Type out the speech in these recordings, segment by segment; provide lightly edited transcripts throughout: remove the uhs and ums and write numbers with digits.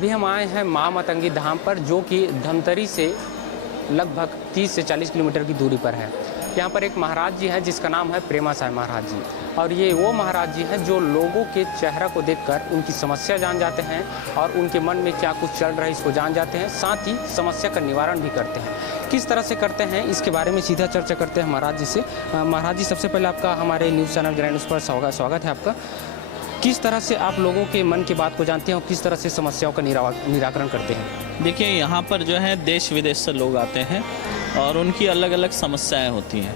अभी हम आए हैं माँ मतंगी धाम पर, जो कि धमतरी से लगभग 30 से 40 किलोमीटर की दूरी पर है। यहाँ पर एक महाराज जी हैं जिसका नाम है प्रेमा साय महाराज जी, और ये वो महाराज जी हैं जो लोगों के चेहरा को देखकर उनकी समस्या जान जाते हैं और उनके मन में क्या कुछ चल रहा है इसको जान जाते हैं, साथ ही समस्या का निवारण भी करते हैं। किस तरह से करते हैं इसके बारे में सीधा चर्चा करते हैं महाराज जी से। महाराज जी, सबसे पहले आपका हमारे न्यूज़ चैनल ग्रैंड न्यूज़ पर स्वागत है आपका। किस तरह से आप लोगों के मन की बात को जानते हैं और किस तरह से समस्याओं का निराकरण करते हैं? देखिए, यहाँ पर जो है देश विदेश से लोग आते हैं और उनकी अलग अलग समस्याएं होती हैं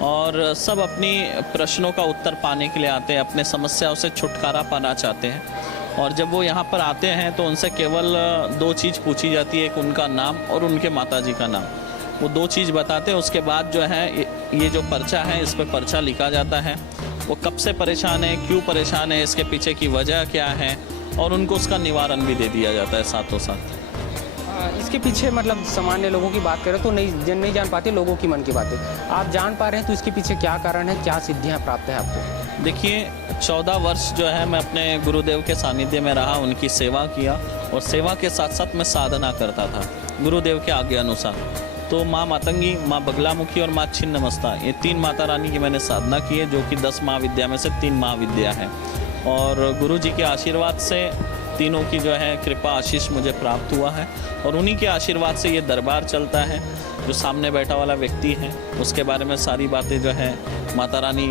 और सब अपनी प्रश्नों का उत्तर पाने के लिए आते हैं, अपने समस्याओं से छुटकारा पाना चाहते हैं। और जब वो यहाँ पर आते हैं तो उनसे केवल दो चीज़ पूछी जाती है, एक उनका नाम और उनके माताजी का नाम। वो दो चीज़ बताते हैं, उसके बाद जो है ये जो पर्चा है इस पर पर्चा लिखा जाता है। वो कब से परेशान है, क्यों परेशान है, इसके पीछे की वजह क्या है, और उनको उसका निवारण भी दे दिया जाता है साथों साथ। इसके पीछे मतलब सामान्य लोगों की बात करें तो नहीं जान पाते लोगों की मन की बातें। आप जान पा रहे हैं तो इसके पीछे क्या कारण है, क्या सिद्धियां प्राप्त है आपको? देखिए, 14 वर्ष जो है मैं अपने गुरुदेव के सानिध्य में रहा, उनकी सेवा किया और सेवा के साथ साथ मैं साधना करता था गुरुदेव के आज्ञा अनुसार। तो माँ मातंगी, माँ बगलामुखी और माँ छिन्नमस्ता, ये 3 माता रानी की मैंने साधना की है, जो कि 10 महाविद्या में से 3 महाविद्या है। और गुरु जी के आशीर्वाद से तीनों की जो है कृपा आशीष मुझे प्राप्त हुआ है और उन्हीं के आशीर्वाद से ये दरबार चलता है। जो सामने बैठा वाला व्यक्ति है उसके बारे में सारी बातें जो है माता रानी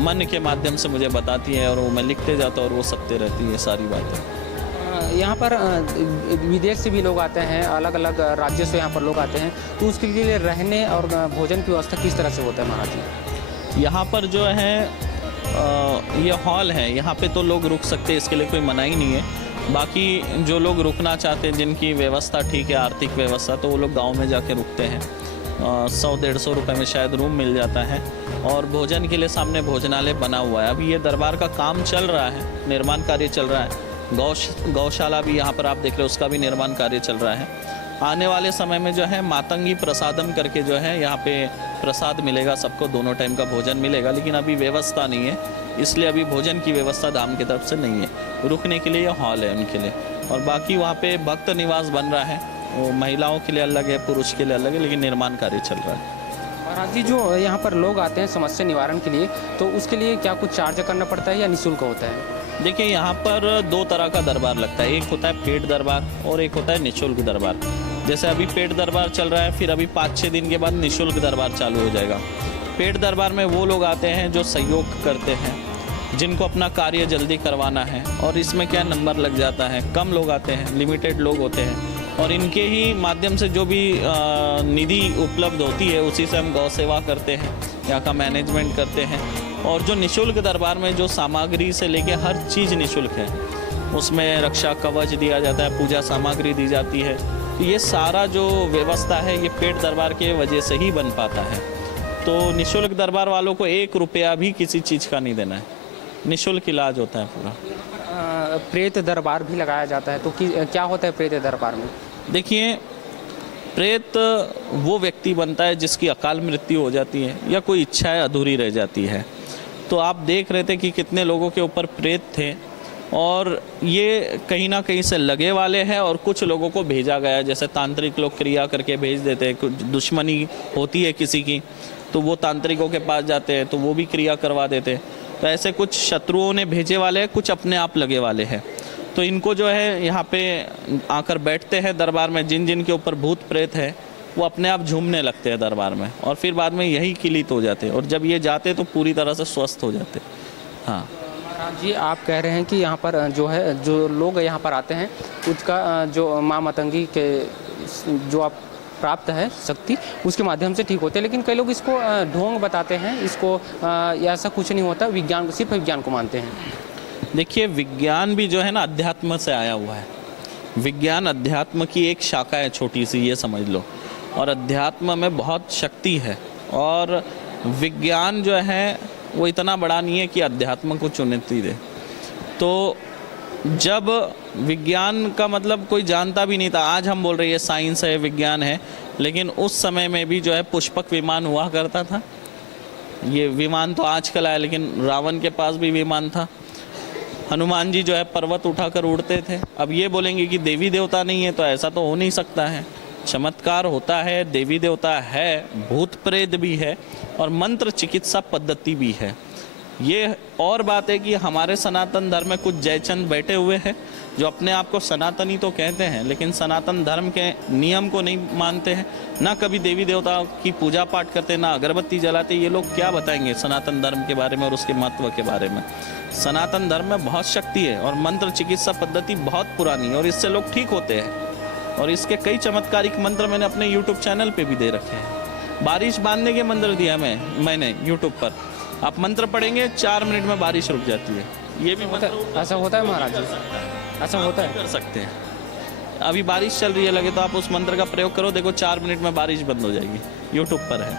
मन के माध्यम से मुझे बताती है और वो मैं लिखते जाता हूँ और वो सत्य रहती है सारी बातें। यहाँ पर विदेश से भी लोग आते हैं, अलग अलग राज्यों से यहाँ पर लोग आते हैं, तो उसके लिए रहने और भोजन की व्यवस्था किस तरह से होता है महाराज जी? यहाँ पर जो है ये हॉल है, यहाँ पे तो लोग रुक सकते हैं, इसके लिए कोई मनाही नहीं है। बाकी जो लोग रुकना चाहते हैं, जिनकी व्यवस्था ठीक है, आर्थिक व्यवस्था, तो वो लोग गांव में जाके रुकते हैं। 100-150 रुपये में शायद रूम मिल जाता है और भोजन के लिए सामने भोजनालय बना हुआ है। अभी ये दरबार का काम चल रहा है, निर्माण कार्य चल रहा है। गौशाला भी यहाँ पर आप देख रहे हो, उसका भी निर्माण कार्य चल रहा है। आने वाले समय में जो है मातंगी प्रसादम करके जो है यहाँ पे प्रसाद मिलेगा सबको, दोनों टाइम का भोजन मिलेगा, लेकिन अभी व्यवस्था नहीं है, इसलिए अभी भोजन की व्यवस्था धाम की तरफ से नहीं है। रुकने के लिए यह हॉल है उनके लिए, और बाकी वहाँ पे भक्त निवास बन रहा है, वो महिलाओं के लिए अलग है, पुरुष के लिए अलग है, लेकिन निर्माण कार्य चल रहा है। महाराज जी, जो यहाँ पर लोग आते हैं समस्या निवारण के लिए, तो उसके लिए क्या कुछ चार्ज करना पड़ता है या निःशुल्क होता है? देखिए, यहाँ पर 2 तरह का दरबार लगता है, एक होता है पेड दरबार और एक होता है निःशुल्क दरबार। जैसे अभी पेड दरबार चल रहा है, फिर अभी 5-6 दिन के बाद निःशुल्क दरबार चालू हो जाएगा। पेड दरबार में वो लोग आते हैं जो सहयोग करते हैं, जिनको अपना कार्य जल्दी करवाना है, और इसमें क्या नंबर लग जाता है, कम लोग आते हैं, लिमिटेड लोग होते हैं, और इनके ही माध्यम से जो भी निधि उपलब्ध होती है उसी से हम गौ सेवा करते हैं, यहाँ का मैनेजमेंट करते हैं। और जो निःशुल्क दरबार में जो सामग्री से लेके हर चीज़ निःशुल्क है, उसमें रक्षा कवच दिया जाता है, पूजा सामग्री दी जाती है। तो ये सारा जो व्यवस्था है ये पेड दरबार के वजह से ही बन पाता है। तो निःशुल्क दरबार वालों को 1 रुपया भी किसी चीज़ का नहीं देना है, निःशुल्क इलाज होता है पूरा। प्रेत दरबार भी लगाया जाता है, तो क्या होता है प्रेत दरबार में? देखिए, प्रेत वो व्यक्ति बनता है जिसकी अकाल मृत्यु हो जाती है या कोई इच्छाएं अधूरी रह जाती है। तो आप देख रहे थे कि कितने लोगों के ऊपर प्रेत थे, और ये कहीं ना कहीं से लगे वाले हैं और कुछ लोगों को भेजा गया, जैसे तांत्रिक लोग क्रिया करके भेज देते हैं। कुछ दुश्मनी होती है किसी की तो वो तांत्रिकों के पास जाते हैं, तो वो भी क्रिया करवा देते हैं। तो ऐसे कुछ शत्रुओं ने भेजे वाले हैं, कुछ अपने आप लगे वाले हैं। तो इनको जो है यहाँ पे आकर बैठते हैं दरबार में, जिन जिन के ऊपर भूत प्रेत है वो अपने आप झूमने लगते हैं दरबार में, और फिर बाद में यही किलित हो जाते हैं, और जब ये जाते तो पूरी तरह से स्वस्थ हो जाते। हाँ महाराज जी, आप कह रहे हैं कि यहाँ पर जो लोग यहाँ पर आते हैं उसका जो माँ मतंगी के जो आप प्राप्त है शक्ति, उसके माध्यम से ठीक होते हैं, लेकिन कई लोग इसको ढोंग बताते हैं, इसको ऐसा कुछ नहीं होता, विज्ञान, सिर्फ विज्ञान को मानते हैं। देखिए, विज्ञान भी जो है ना अध्यात्म से आया हुआ है। विज्ञान अध्यात्म की एक शाखा है, छोटी सी, ये समझ लो। और अध्यात्म में बहुत शक्ति है, और विज्ञान जो है वो इतना बड़ा नहीं है कि अध्यात्म को चुनौती दे। तो जब विज्ञान का मतलब कोई जानता भी नहीं था, आज हम बोल रहे हैं साइंस है, विज्ञान है, लेकिन उस समय में भी जो है पुष्पक विमान हुआ करता था। ये विमान तो आजकल आया, लेकिन रावण के पास भी विमान था। हनुमान जी जो है पर्वत उठाकर उड़ते थे। अब ये बोलेंगे कि देवी देवता नहीं है, तो ऐसा तो हो नहीं सकता है। चमत्कार होता है, देवी देवता है, भूत प्रेत भी है और मंत्र चिकित्सा पद्धति भी है। ये और बात है कि हमारे सनातन धर्म में कुछ जयचंद बैठे हुए हैं जो अपने आप को सनातनी तो कहते हैं, लेकिन सनातन धर्म के नियम को नहीं मानते हैं, ना कभी देवी देवताओं की पूजा पाठ करते, ना अगरबत्ती जलाते। ये लोग क्या बताएंगे सनातन धर्म के बारे में और उसके महत्व के बारे में। सनातन धर्म में बहुत शक्ति है और मंत्र चिकित्सा पद्धति बहुत पुरानी है और इससे लोग ठीक होते हैं। और इसके कई चमत्कारिक मंत्र मैंने अपने यूट्यूब चैनल पे भी दे रखे हैं। बारिश बांधने के मंत्र दिया मैंने यूट्यूब पर, आप मंत्र पढ़ेंगे 4 मिनट में बारिश रुक जाती है। ये भी ऐसा होता है महाराज जी, ऐसा होता है? कर सकते हैं। अभी बारिश चल रही है, लगे तो आप उस मंत्र का प्रयोग करो, देखो 4 मिनट में बारिश बंद हो जाएगी। यूट्यूब पर है।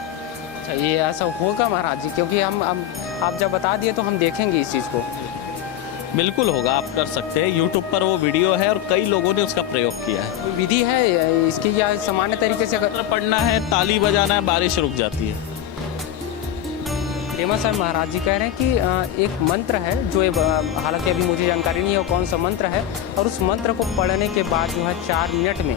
अच्छा, ये ऐसा होगा महाराज जी? क्योंकि हम आप जब बता दिए तो हम देखेंगे इस चीज़ को। बिल्कुल होगा, आप कर सकते हैं। यूट्यूब पर वो वीडियो है और कई लोगों ने उसका प्रयोग किया है। कोई विधि है इसकी या सामान्य तरीके से मंत्र पढ़ना है, ताली बजाना है, बारिश रुक जाती है। प्रेमा साहब महाराज जी कह रहे हैं कि एक मंत्र है जो हालांकि अभी मुझे जानकारी नहीं है कौन सा मंत्र है, और उस मंत्र को पढ़ने के बाद जो है 4 मिनट में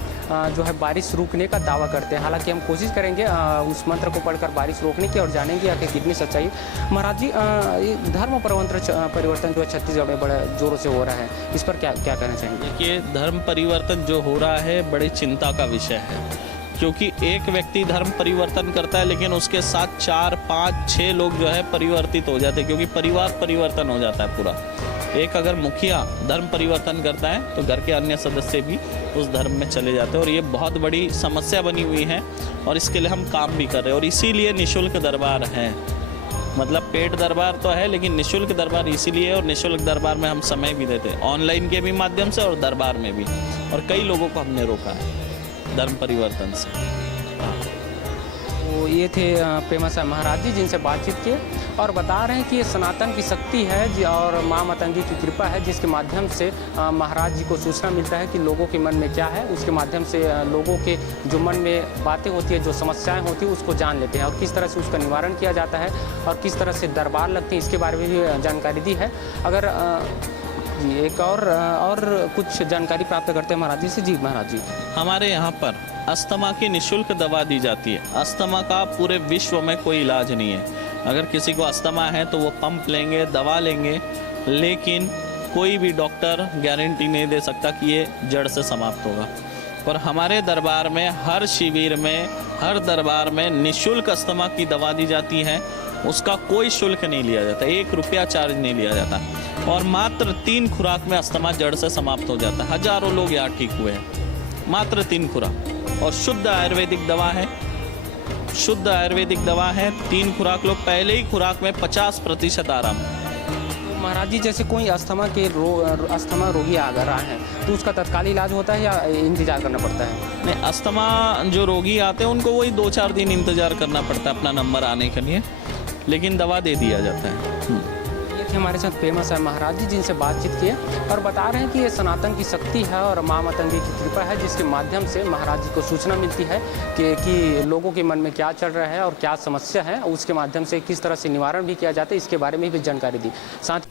जो है बारिश रुकने का दावा करते हैं। हालांकि हम कोशिश करेंगे उस मंत्र को पढ़कर बारिश रोकने की और जानेंगे आखिर कितनी सच्चाई है। महाराज जी, धर्म परिवर्तन जो है छत्तीसगढ़ में बड़े जोरों से हो रहा है, इस पर क्या कहना चाहेंगे? देखिए, धर्म परिवर्तन जो हो रहा है बड़ी चिंता का विषय है, क्योंकि एक व्यक्ति धर्म परिवर्तन करता है लेकिन उसके साथ 4, 5, 6 लोग जो है परिवर्तित हो जाते हैं, क्योंकि परिवार परिवर्तन हो जाता है पूरा। एक अगर मुखिया धर्म परिवर्तन करता है तो घर के अन्य सदस्य भी उस धर्म में चले जाते हैं, और ये बहुत बड़ी समस्या बनी हुई है और इसके लिए हम काम भी कर रहे हैं। और इसीलिए निःशुल्क दरबार है, मतलब पेड दरबार तो है लेकिन निःशुल्क दरबार इसीलिए, और निःशुल्क दरबार में हम समय भी देते हैं, ऑनलाइन के भी माध्यम से और दरबार में भी। और कई लोगों को हमने रोका है धर्म परिवर्तन से। तो ये थे प्रेमा साहब महाराज जी जिनसे बातचीत किए और बता रहे हैं कि ये सनातन की शक्ति है जी और माँ मातंगी की कृपा है, जिसके माध्यम से महाराज जी को सूचना मिलता है कि लोगों के मन में क्या है। उसके माध्यम से लोगों के जो मन में बातें होती है, जो समस्याएं होती है, उसको जान लेते हैं और किस तरह से उसका निवारण किया जाता है और किस तरह से दरबार लगते हैं, इसके बारे में भी जानकारी दी है। अगर जी एक और कुछ जानकारी प्राप्त करते हैं महाराज जी से। जी महाराज जी, हमारे यहाँ पर अस्थमा की निःशुल्क दवा दी जाती है। अस्थमा का पूरे विश्व में कोई इलाज नहीं है। अगर किसी को अस्थमा है तो वो पंप लेंगे, दवा लेंगे, लेकिन कोई भी डॉक्टर गारंटी नहीं दे सकता कि ये जड़ से समाप्त होगा। और हमारे दरबार में हर शिविर में, हर दरबार में निःशुल्क अस्थमा की दवा दी जाती है। उसका कोई शुल्क नहीं लिया जाता, 1 रुपया चार्ज नहीं लिया जाता, और मात्र 3 खुराक में अस्थमा जड़ से समाप्त हो जाता है। हजारों लोग यहाँ ठीक हुए हैं, मात्र 3 खुराक। और शुद्ध आयुर्वेदिक दवा है, शुद्ध आयुर्वेदिक दवा है। 3 खुराक लो, पहले ही खुराक में 50% आराम। तो महाराज जी, जैसे कोई अस्थमा रोगी अगर रहा है तो उसका तत्काल इलाज होता है या इंतजार करना पड़ता है? नहीं, अस्थमा जो रोगी आते हैं उनको वही 2-4 दिन इंतजार करना पड़ता है अपना नंबर आने के लिए, लेकिन दवा दे दिया जाता है। ये थे हमारे साथ प्रेमा साहब महाराज जी जिनसे बातचीत किए और बता रहे हैं कि ये सनातन की शक्ति है और माँ मातंगी की कृपा है, जिसके माध्यम से महाराज जी को सूचना मिलती है कि लोगों के मन में क्या चल रहा है और क्या समस्या है, उसके माध्यम से किस तरह से निवारण भी किया जाता है, इसके बारे में भी जानकारी दी। साथ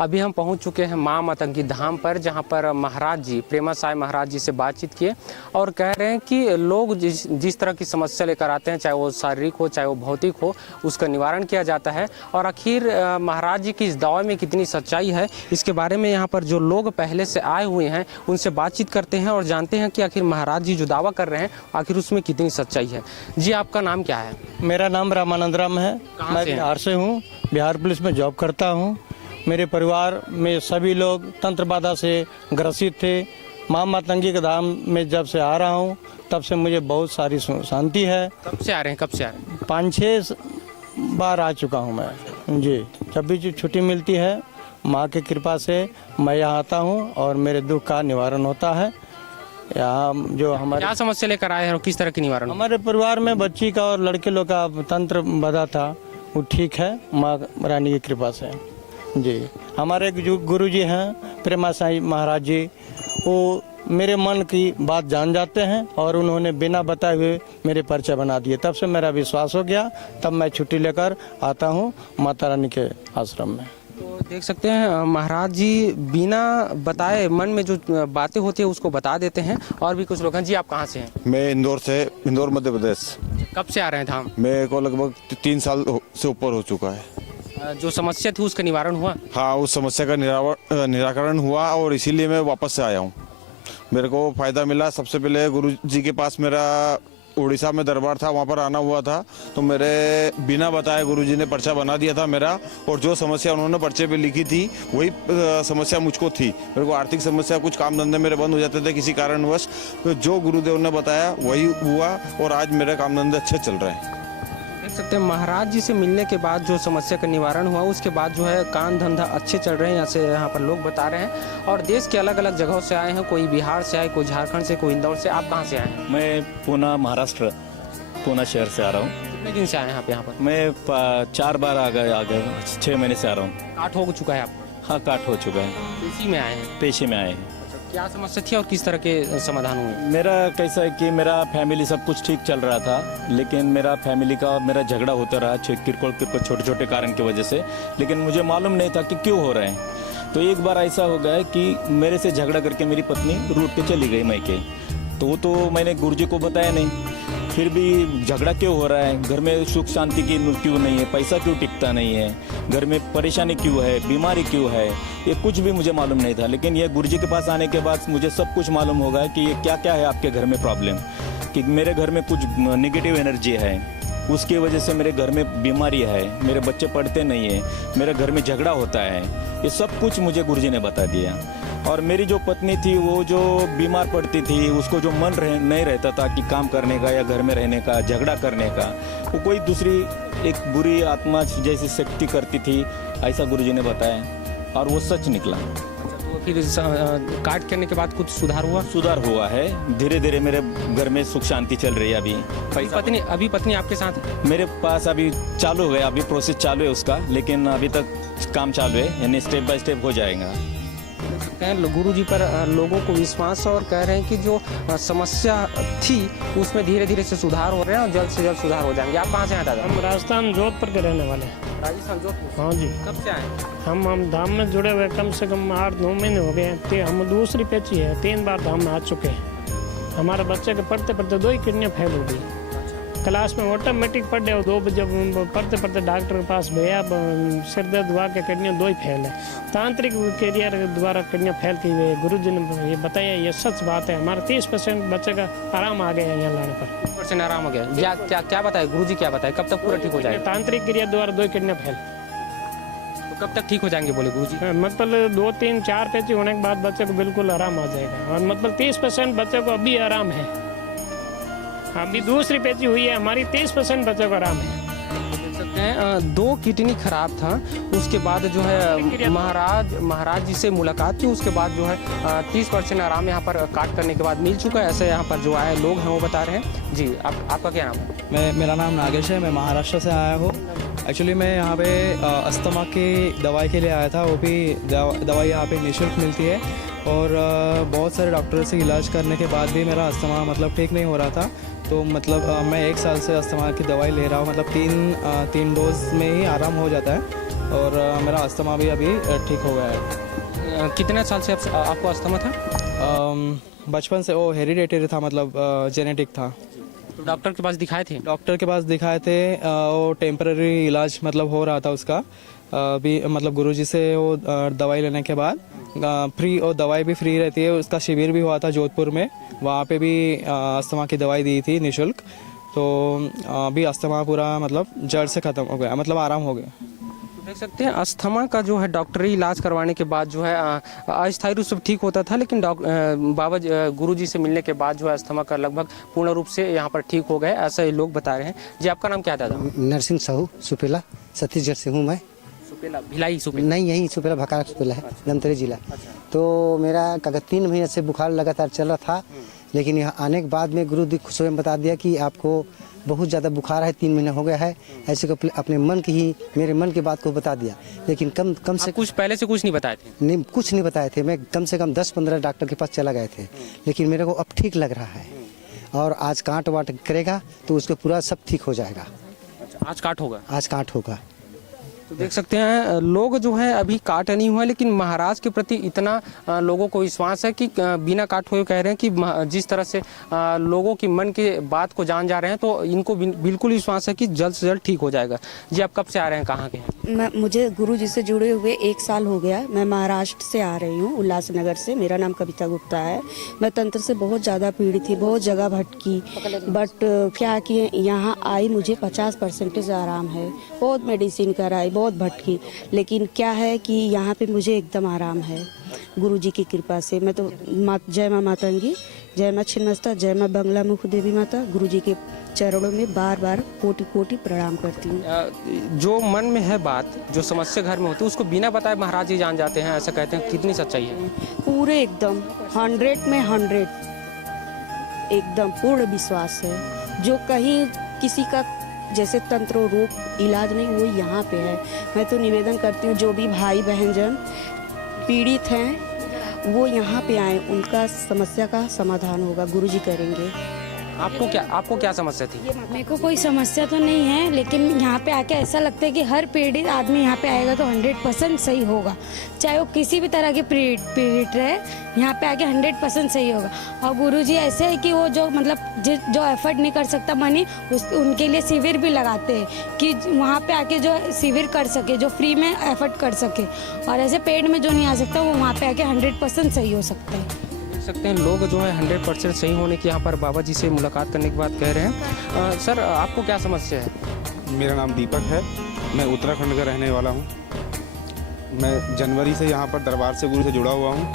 अभी हम पहुंच चुके हैं माँ मातंगी धाम पर, जहां पर महाराज जी प्रेमा साहब महाराज जी से बातचीत किए और कह रहे हैं कि लोग जिस तरह की समस्या लेकर आते हैं, चाहे वो शारीरिक हो चाहे वो भौतिक हो, उसका निवारण किया जाता है। और आखिर महाराज जी की इस दावे में कितनी सच्चाई है, इसके बारे में यहाँ पर जो लोग पहले से आए हुए हैं उनसे बातचीत करते हैं और जानते हैं कि आखिर महाराज जी जो दावा कर रहे हैं आखिर उसमें कितनी सच्चाई है। जी, आपका नाम क्या है? मेरा नाम रामानंद राम है। मैं बिहार से हूँ, बिहार पुलिस में जॉब करता हूँ। मेरे परिवार में सभी लोग तंत्र बाधा से ग्रसित थे। माँ मातंगी के धाम में जब से आ रहा हूँ तब से मुझे बहुत सारी शांति है। कब से आ रहे हैं? कब से आ रहे हैं? 5-6 बार आ चुका हूँ मैं जी। जब भी छुट्टी मिलती है माँ की कृपा से मैं यहाँ आता हूँ और मेरे दुख का निवारण होता है। यहाँ जो हमारे क्या समस्या लेकर आए हैं और किस तरह की निवारण? हमारे परिवार में बच्ची का और लड़के लोग का तंत्र बाधा था, वो ठीक है माँ रानी की कृपा से जी। हमारे जो गुरु जी हैं प्रेमा साई महाराज जी, वो मेरे मन की बात जान जाते हैं और उन्होंने बिना बताए हुए मेरे परिचय बना दिए। तब से मेरा विश्वास हो गया, तब मैं छुट्टी लेकर आता हूँ माता रानी के आश्रम में। तो देख सकते हैं महाराज जी बिना बताए मन में जो बातें होती है उसको बता देते हैं। और भी कुछ लोग हैं। जी आप कहाँ से हैं? मैं इंदौर मध्य प्रदेश। कब से आ रहे हैं धाम? मेरे को लगभग 3 साल से ऊपर हो चुका है। जो समस्या थी उसका निवारण हुआ? हाँ, उस समस्या का निराकरण हुआ और इसीलिए मैं वापस से आया हूँ। मेरे को फायदा मिला। सबसे पहले गुरु जी के पास मेरा उड़ीसा में दरबार था, वहाँ पर आना हुआ था, तो मेरे बिना बताए गुरुजी ने पर्चा बना दिया था मेरा। और जो समस्या उन्होंने पर्चे पे लिखी थी वही समस्या मुझको थी। मेरे को आर्थिक समस्या, कुछ काम धंधे मेरे बंद हो जाते थे किसी कारणवश, तो जो गुरुदेव ने बताया वही हुआ और आज मेरे काम धंधे अच्छे चल रहे हैं। देख सकते हैं महाराज जी से मिलने के बाद जो समस्या का निवारण हुआ उसके बाद जो है काम धंधा अच्छे चल रहे हैं, ऐसे यहाँ पर लोग बता रहे हैं। और देश के अलग अलग जगहों से आए हैं, कोई बिहार से आए, कोई झारखंड से, कोई इंदौर से। आप कहाँ से आए हैं? मैं पूना, महाराष्ट्र, पूना शहर से आ रहा हूँ। कितने दिन से आए हैं आप यहाँ पर? मैं 4 बार आ गए 6 महीने से आ रहा हूँ। काट हो चुका है आपका? हाँ, काट हो चुका है। इसी में आए हैं? पेशे में आए हैं। क्या समस्या थी और किस तरह के समाधान हुए? मेरा कैसा है कि मेरा फैमिली सब कुछ ठीक चल रहा था, लेकिन मेरा फैमिली का मेरा झगड़ा होता रहा किरकोल छोटे छोटे कारण की वजह से। लेकिन मुझे मालूम नहीं था कि क्यों हो रहे हैं। तो एक बार ऐसा हो गया कि मेरे से झगड़ा करके मेरी पत्नी रूठ के चली गई मायके। तो मैंने गुरुजी को बताया नहीं। फिर भी झगड़ा क्यों हो रहा है, घर में सुख शांति की क्यों नहीं है, पैसा क्यों टिकता नहीं है, घर में परेशानी क्यों है, बीमारी क्यों है, ये कुछ भी मुझे मालूम नहीं था। लेकिन ये गुरुजी के पास आने के बाद मुझे सब कुछ मालूम हो गया कि ये क्या क्या है आपके घर में प्रॉब्लम। कि मेरे घर में कुछ नेगेटिव एनर्जी है, उसकी वजह से मेरे घर में बीमारी है, मेरे बच्चे पढ़ते नहीं है, मेरे घर में झगड़ा होता है। ये सब कुछ मुझे गुरुजी ने बता दिया। और मेरी जो पत्नी थी वो जो बीमार पड़ती थी, उसको जो मन नहीं रहता था कि काम करने का या घर में रहने का, झगड़ा करने का, वो कोई दूसरी एक बुरी आत्मा जैसी शक्ति करती थी, ऐसा गुरुजी ने बताया और वो सच निकला। तो फिर काट करने के बाद कुछ सुधार हुआ? सुधार हुआ है, धीरे धीरे मेरे घर में सुख शांति चल रही है। अभी पत्नी आपके साथ है? मेरे पास अभी चालू है, अभी प्रोसेस चालू है उसका, लेकिन अभी तक काम चालू है, यानी स्टेप बाय स्टेप हो जाएगा। गुरु जी पर लोगों को विश्वास और कह रहे हैं कि जो समस्या थी उसमें धीरे धीरे से सुधार हो रहे हैं और जल्द से जल्द सुधार हो जाएंगे। आप कहाँ से हैं दादा? हम राजस्थान जोधपुर के रहने वाले हैं। राजस्थान जोधपुर? हाँ जी। कब से आए? हम धाम में जुड़े हुए कम से कम 8-9 महीने हो गए हैं। हम दूसरी पेची है, 3 बार धाम में आ चुके हैं। हमारे बच्चे के पढ़ते पढ़ते 2 ही किडनियाँ फेल हो गई। क्लास में ऑटोमेटिक पढ़े और 2 बजे पढ़ते पढ़ते डॉक्टर के पास गया, सिर दर्द हुआ के किडनियाँ 2 ही फेल है। तांत्रिक क्रिया द्वारा किडनियाँ फेल की हुई। गुरु जी ने ये बताया, ये सच बात है। हमारा 30% बच्चे का आराम आ गया है यहाँ लाने पर। 30% आराम हो गया? क्या बताए गुरु जी, क्या बताए कब तक पूरा ठीक हो जाएगा? तांत्रिक क्रिया द्वारा 2 किडनियाँ फेल। तो कब तक ठीक हो जाएंगे बोले गुरु जी? मतलब 2-3-4 पेची होने के बाद बच्चे को बिल्कुल आराम आ जाएगा। और मतलब 30% बच्चे को अभी आराम है। अभी दूसरी पेची हुई है, हमारी 30% बच्चों को आराम है। देख सकते हैं 2 किडनी खराब था, उसके बाद जो है महाराज जी से मुलाकात की, उसके बाद जो है 30% आराम यहाँ पर काट करने के बाद मिल चुका है। ऐसे यहाँ पर जो आए लोग हैं वो बता रहे हैं। जी आपका क्या नाम है? मेरा नाम नागेश है, मैं महाराष्ट्र से आया हूँ। एक्चुअली मैं यहाँ पे अस्थमा की दवाई के लिए आया था। वो भी दवाई यहाँ पे निःशुल्क मिलती है और बहुत सारे डॉक्टर से इलाज करने के बाद भी मेरा अस्थमा मतलब ठीक नहीं हो रहा था। तो मतलब मैं 1 साल से अस्थमा की दवाई ले रहा हूँ। मतलब 3 डोज में ही आराम हो जाता है और मेरा अस्थमा भी अभी ठीक हो गया है। कितने साल से आपको अस्थमा था? बचपन से वो हेरिडेटरी था, मतलब जेनेटिक था। तो डॉक्टर के पास दिखाए थे? डॉक्टर के पास दिखाए थे। वो टेम्पररी इलाज मतलब हो रहा था उसका भी। मतलब गुरुजी से वो दवाई लेने के बाद फ्री, और दवाई भी फ्री रहती है। उसका शिविर भी हुआ था जोधपुर में, वहाँ पे भी अस्थमा की दवाई दी थी निःशुल्क। तो अभी अस्थमा पूरा मतलब जड़ से ख़त्म हो गया, मतलब आराम हो गया। देख सकते हैं अस्थमा का जो है डॉक्टरी इलाज करवाने के बाद जो है अस्थायी रूप से ठीक होता था, लेकिन बाबा गुरुजी से मिलने के बाद जो है अस्थमा का लगभग पूर्ण रूप से यहाँ पर ठीक हो गए, ऐसा ही लोग बता रहे हैं। जी आपका नाम क्या दादा? नरसिंह साहू, सुपेला, छत्तीसगढ़ से हूँ मैं। सुपेला भिलाई? सुपेला नहीं, यही सुपेला, भकारा सुपेला है, धमतरी जिला। तो मेरा 3 महीने से बुखार लगातार चल रहा था, लेकिन यहाँ आने के बाद में गुरु जी स्वयं बता दिया कि आपको बहुत ज़्यादा बुखार है, 3 महीने हो गया है। ऐसे को अपने मन की ही, मेरे मन की बात को बता दिया। लेकिन कम से कुछ पहले से कुछ नहीं बताए थे? नहीं, कुछ नहीं बताए थे। मैं कम से कम 10-15 डॉक्टर के पास चला गए थे, लेकिन मेरे को अब ठीक लग रहा है। और आज काट वाट करेगा तो उसको पूरा सब ठीक हो जाएगा। आज काट होगा? आज काट होगा। तो देख सकते हैं लोग जो है अभी काट नहीं हुए, लेकिन महाराज के प्रति इतना लोगों को विश्वास है कि बिना काट हुए कह रहे हैं कि जिस तरह से लोगों की मन की बात को जान जा रहे हैं, तो इनको बिल्कुल विश्वास है कि जल्द से जल्द ठीक हो जाएगा। जी आप कब से आ रहे हैं, कहाँ के हैं? मुझे गुरु जी से जुड़े हुए 1 साल हो गया। मैं महाराष्ट्र से आ रही हूँ, उल्लासनगर से। मेरा नाम कविता गुप्ता है। मैं तंत्र से बहुत ज़्यादा पीड़ित थी, बहुत जगह भटकी, बट क्या कि यहाँ आई मुझे 50% आराम है। बहुत मेडिसिन कराई, बहुत भटकी, लेकिन क्या है कि यहाँ पे मुझे एकदम आराम है गुरु जी की कृपा से। मैं तो जय माँ मातंगी, जय माँ छिन्नमस्ता, जय माँ बंगला मुख देवी माता, गुरु जी के चरणों में बार बार कोटि कोटि प्रणाम करती हूँ। जो मन में है बात, जो समस्या घर में होती है, उसको बिना बताए महाराज जी जान जाते हैं, ऐसा कहते हैं। कितनी सच्चाई है? पूरे एकदम 100 में 100 एकदम पूर्ण विश्वास है। जो कहीं किसी का जैसे तंत्र रोग इलाज नहीं, वो यहाँ पे है। मैं तो निवेदन करती हूँ जो भी भाई बहन जन पीड़ित हैं वो यहाँ पे आए, उनका समस्या का समाधान होगा, गुरुजी करेंगे। आपको क्या समस्या थी? मेरे को कोई समस्या तो नहीं है, लेकिन यहाँ पे आके ऐसा लगता है कि हर पीड़ित आदमी यहाँ पे आएगा तो 100% सही होगा, चाहे वो किसी भी तरह के पीड़ित रहे, यहाँ पे आके 100% सही होगा। और गुरुजी ऐसे है कि वो जो मतलब जो एफर्ट नहीं कर सकता मनी, उनके लिए शिविर भी लगाते हैं कि वहाँ पे आके जो शिविर कर सके, जो फ्री में एफर्ट कर सके, और ऐसे पेड में जो नहीं आ सकता वो वहाँ पे आके 100% सही हो सकता है। सकते हैं लोग जो है 100% सही होने की यहाँ पर बाबा जी से मुलाकात करने के बाद कह रहे हैं। सर आपको क्या समस्या है? मेरा नाम दीपक है, मैं उत्तराखंड का रहने वाला हूँ। मैं जनवरी से यहाँ पर दरबार से गुरु से जुड़ा हुआ हूँ,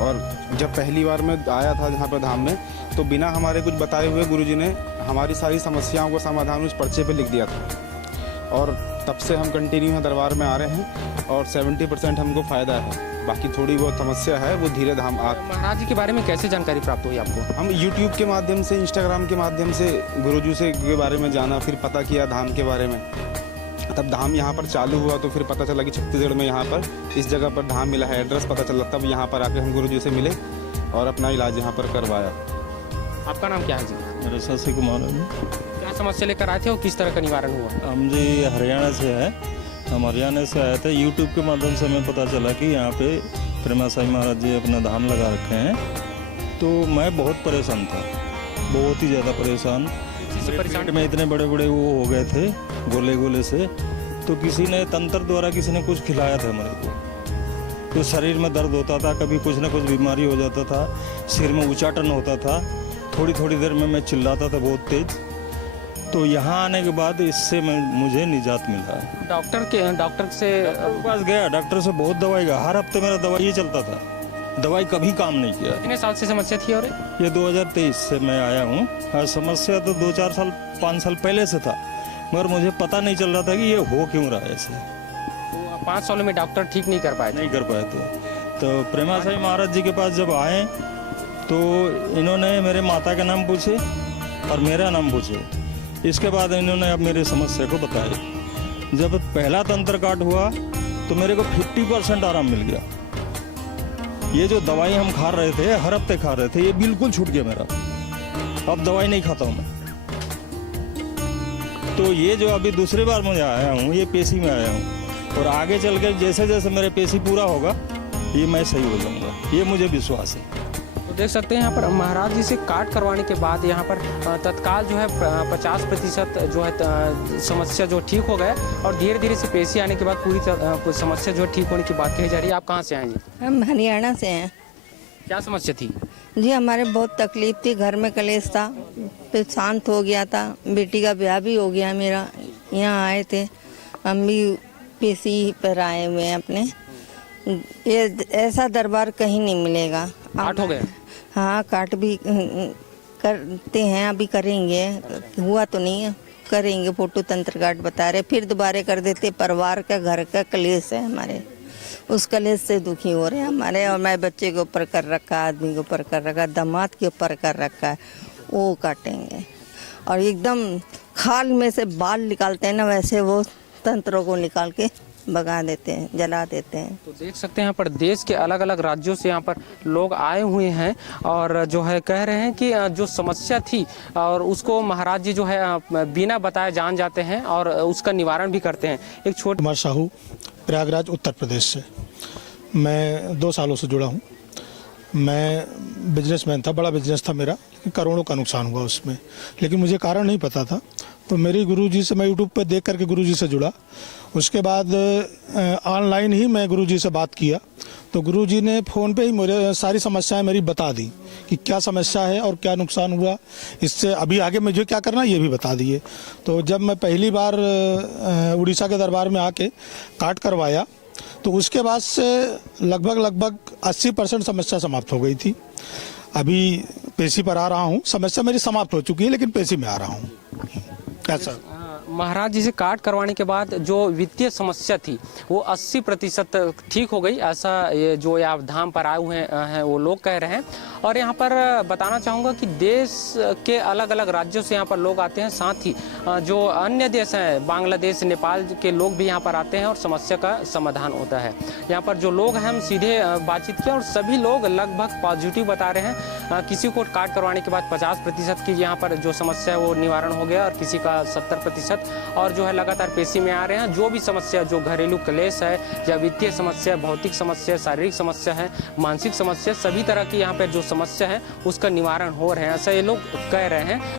और जब पहली बार मैं आया था यहाँ पर धाम में, तो बिना हमारे कुछ बताए हुए गुरुजी ने हमारी सारी समस्याओं का समाधान उस पर्चे पे लिख दिया था, और तब से हम कंटिन्यू यहाँ दरबार में आ रहे हैं, और 70% हमको फ़ायदा है। बाकी थोड़ी बहुत समस्या है वो धीरे धाम महाराज जी के बारे में कैसे जानकारी प्राप्त हुई आपको? हम YouTube के माध्यम से, इंस्टाग्राम के माध्यम से गुरुजी से के बारे में जाना, फिर पता किया धाम के बारे में। तब धाम यहाँ पर चालू हुआ तो फिर पता चला कि छत्तीसगढ़ में यहाँ पर इस जगह पर धाम मिला है, एड्रेस पता चला, तब यहाँ पर आके हम गुरुजी से मिले और अपना इलाज यहाँ पर करवाया। आपका नाम क्या है जी? मेरा शशि कुमार है। क्या समस्या लेकर आए थे और किस तरह का निवारण हुआ? हम जी हरियाणा से है, हम हरियाणा से आए थे। यूट्यूब के माध्यम से हमें पता चला कि यहाँ पे प्रेमा साई महाराज जी अपना धाम लगा रखे हैं, तो मैं बहुत परेशान था, बहुत ही ज़्यादा परेशान। पेट में इतने बड़े बड़े वो हो गए थे गोले से, तो किसी ने तंत्र द्वारा किसी ने कुछ खिलाया था मेरे को, तो शरीर में दर्द होता था, कभी कुछ ना कुछ बीमारी हो जाता था, सिर में उचाटन होता था, थोड़ी देर में मैं चिल्लाता था बहुत तेज। तो यहाँ आने के बाद इससे मुझे निजात मिला। डॉक्टर से पास गया, डॉक्टर से बहुत दवाई गया, हर हफ्ते मेरा दवाई ही चलता था, दवाई कभी काम नहीं किया। कितने साल से समस्या थी? और ये 2023 से मैं आया हूँ। हाँ, समस्या तो 2-4 साल 5 साल पहले से था, मगर मुझे पता नहीं चल रहा था कि ये हो क्यों रहा है ऐसे। तो 5 सालों में डॉक्टर ठीक नहीं कर पाए? तो प्रेमा साई महाराज जी के पास जब आए तो इन्होंने मेरे माता का नाम पूछे और मेरा नाम पूछे। इसके बाद इन्होंने अब मेरे समस्या को बताया। जब पहला तंत्र काट हुआ तो मेरे को 50% आराम मिल गया। ये जो दवाई हम खा रहे थे, हर हफ्ते खा रहे थे, ये बिल्कुल छूट गया मेरा। अब दवाई नहीं खाता हूँ मैं। तो ये जो अभी दूसरी बार मुझे आया हूँ, ये पेशी में आया हूँ, और आगे चल के जैसे जैसे मेरे पेशी पूरा होगा ये मैं सही हो जाऊँगा, ये मुझे विश्वास है। तो देख सकते हैं यहाँ पर महाराज जी से काट करवाने के बाद यहाँ पर तत्काल जो है 50% जो है समस्या जो ठीक हो गया, और धीरे धीरे से पेशी आने के बाद पूरी समस्या जो है ठीक होने की बात कही जा रही है। आप कहाँ से आए जी? हम हरियाणा से हैं। क्या समस्या थी जी? हमारे बहुत तकलीफ थी, घर में कलेश था, फिर शांत हो गया था, बेटी का ब्याह भी हो गया मेरा। यहाँ आए थे, हम भी पेशी पर आए हुए हैं अपने। ये ऐसा दरबार कहीं नहीं मिलेगा। काट हो गया? हाँ, काट भी करते हैं, अभी करेंगे, हुआ तो नहीं है, करेंगे। फोटो तंत्र काट बता रहे, फिर दोबारा कर देते। परिवार का घर का कलेश है हमारे, उस कलेश से दुखी हो रहे हैं हमारे। और मैं बच्चे के ऊपर कर रखा, आदमी के ऊपर कर रखा, दामाद के ऊपर कर रखा है, वो काटेंगे। और एकदम खाल में से बाल निकालते हैं ना, वैसे वो तंत्रों को निकाल के भगा देते हैं, जला देते हैं। तो देख सकते हैं यहाँ पर देश के अलग अलग राज्यों से यहाँ पर लोग आए हुए हैं और जो है कह रहे हैं कि जो समस्या थी और उसको महाराज जी जो है बिना बताए जान जाते हैं और उसका निवारण भी करते हैं। एक छोटे कुमार साहू, प्रयागराज उत्तर प्रदेश से। मैं 2 सालों से जुड़ा हूँ। मैं बिजनेसमैन था, बड़ा बिजनेस था मेरा, लेकिन करोड़ों का नुकसान हुआ उसमें, लेकिन मुझे कारण नहीं पता था। तो मेरी गुरुजी से मैं यूट्यूब पर देख करके गुरुजी से जुड़ा। उसके बाद ऑनलाइन ही मैं गुरुजी से बात किया, तो गुरुजी ने फ़ोन पे ही मुझे सारी समस्याएं मेरी बता दी कि क्या समस्या है और क्या नुकसान हुआ, इससे अभी आगे मुझे क्या करना ये भी बता दिए। तो जब मैं पहली बार उड़ीसा के दरबार में आके कार्ड करवाया तो उसके बाद से लगभग 80% समस्या समाप्त हो गई थी। अभी पेशी पर आ रहा हूँ, समस्या मेरी समाप्त हो चुकी है लेकिन पेशी में आ रहा हूँ। कैसा महाराज जी से कार्ड करवाने के बाद जो वित्तीय समस्या थी वो 80% ठीक हो गई, ऐसा ये जो आप धाम पर आए हुए हैं वो लोग कह रहे हैं। और यहाँ पर बताना चाहूँगा कि देश के अलग अलग राज्यों से यहाँ पर लोग आते हैं, साथ ही जो अन्य देश हैं बांग्लादेश, नेपाल के लोग भी यहाँ पर आते हैं और समस्या का समाधान होता है। यहाँ पर जो लोग हैं हम सीधे बातचीत किया और सभी लोग लगभग पॉजिटिव बता रहे हैं। किसी को कार्ड करवाने के बाद 50% की यहाँ पर जो समस्या है वो निवारण हो गया और किसी का 70% और जो है लगातार पेशी में आ रहे हैं। जो भी समस्या, जो घरेलू क्लेश है या वित्तीय समस्या, भौतिक समस्या, शारीरिक समस्या है, मानसिक समस्या, सभी तरह की यहाँ पर जो समस्या है उसका निवारण हो रहे हैं, ऐसा ये लोग कह रहे हैं।